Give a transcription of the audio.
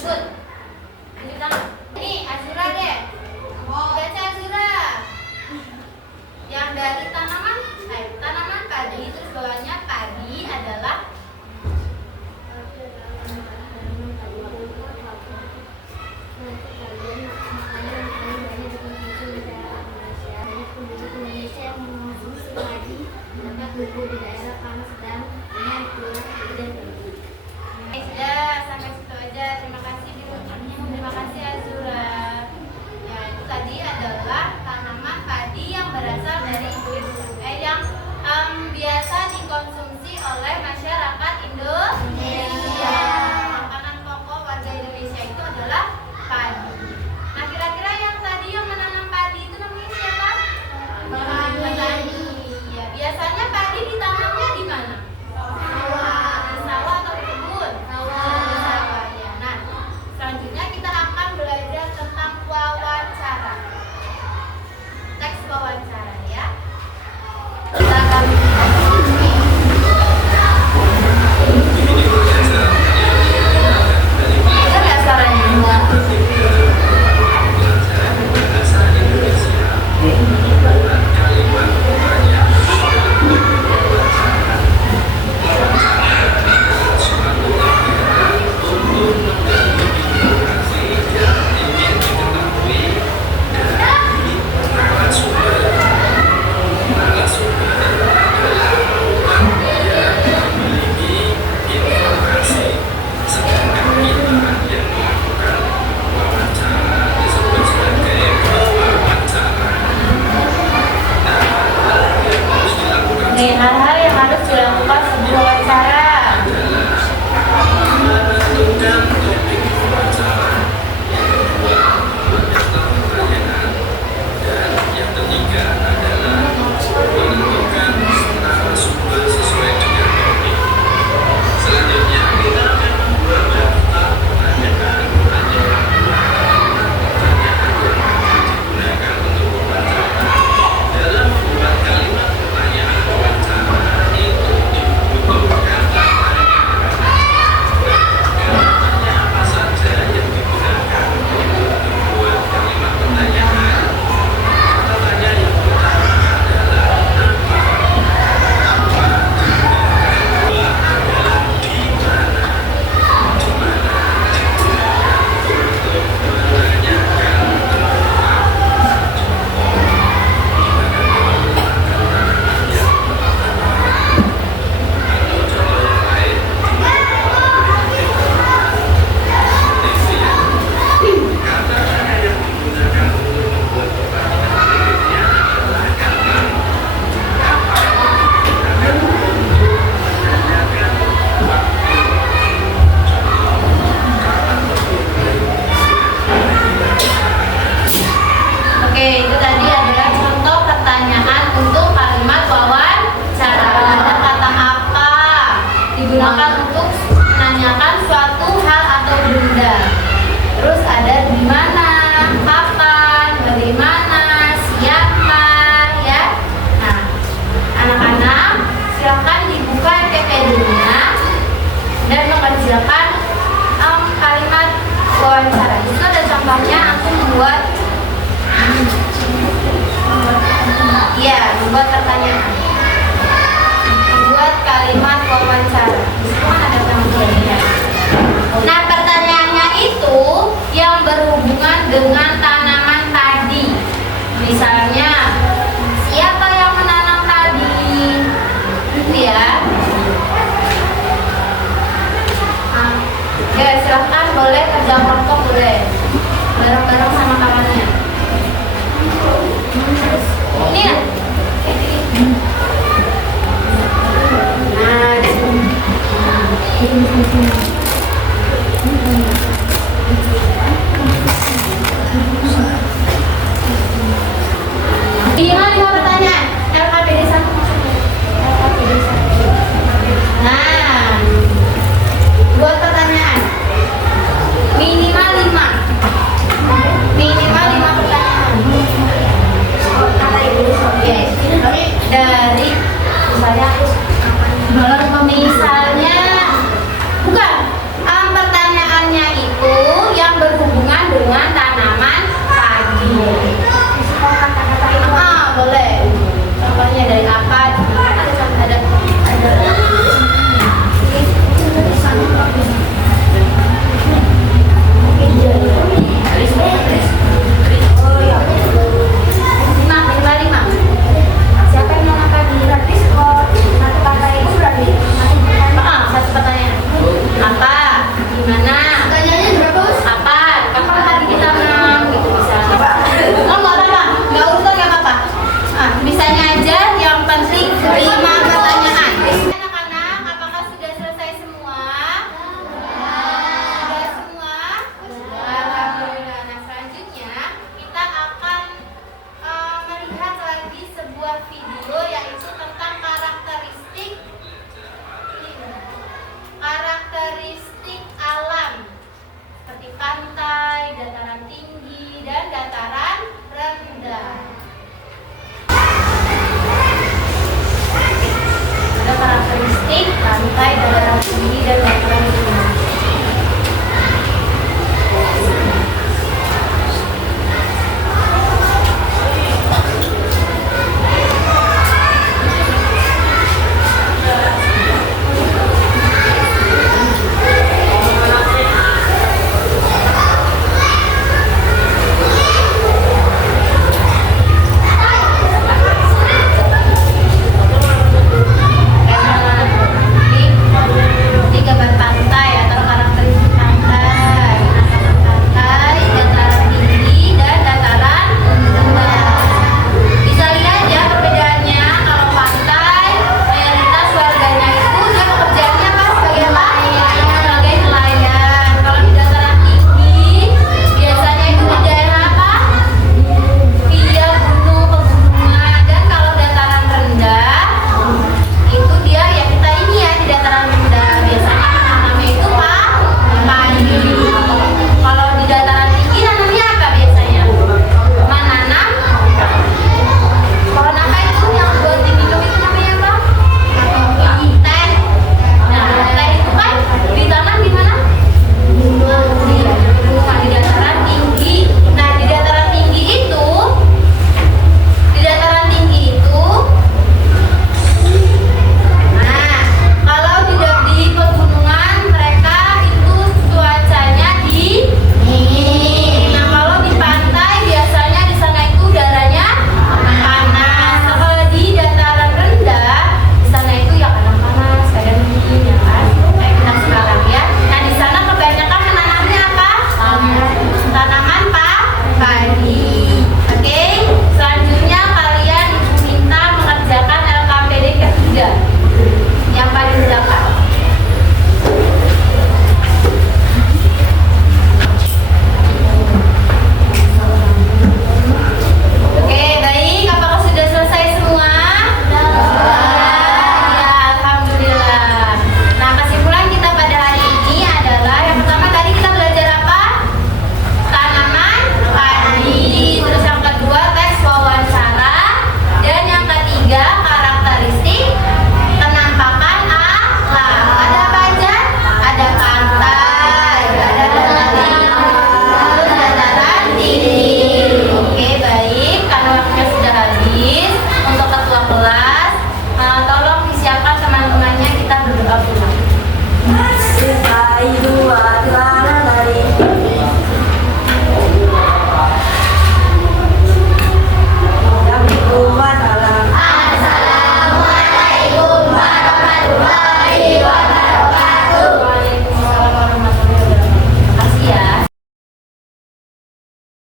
Sebut. Tunjuk tangan. Ini Azura deh. Baca Azura. Yang dari tanaman padi, terus bawahnya padi adalah di daerah panas dan dengan curah hujan tinggi. sudah sampai situ aja. Terima kasih terima kasih Azura. Ya, itu tadi adalah tanaman padi yang berasal dari yang biasa dikonsumsi oleh masyarakat Indonesia. Makanan pokok warga Indonesia itu adalah padi. Nah, kira-kira yang tadi yang menanam padi itu namanya siapa? Petani. Ya, biasanya padi ditanamnya di mana? Di sawah atau di kebun? Di sawah, ya. Nah, selanjutnya kita akan belajar tentang wawancara. Teks wawancara ya. Kita akan dengar nggak suaranya? Hal-hal yang harus dilakukan sebelum wawancara. Oke, itu tadi adalah contoh pertanyaan untuk kalimat wawancara. Ada kata apa digunakan untuk menanyakan suatu hal atau benda. Terus ada di mana, kapan, bagaimana, siapa, ya. Nah, anak-anak silakan dibuka PPD-nya dan mengerjakan kalimat wawancara. Itu ada contohnya, aku membuat membuat pertanyaan, membuat kalimat wawancara. Itu kan ada pertanyaannya. Nah, pertanyaannya itu yang berhubungan dengan tanaman padi. Misalnya, siapa yang menanam padi? Gitu ya. Ya, silahkan boleh kerja kelompok, boleh bareng-bareng sama kawannya. Ini ya. Nah, lima pertanyaan. LKPD 1 maksudnya. LKPD 1. Nah, buat pertanyaan. Minimal 5. Minimal 5 pertanyaan. Oke. Dari misalnya bukan pertanyaannya itu dengan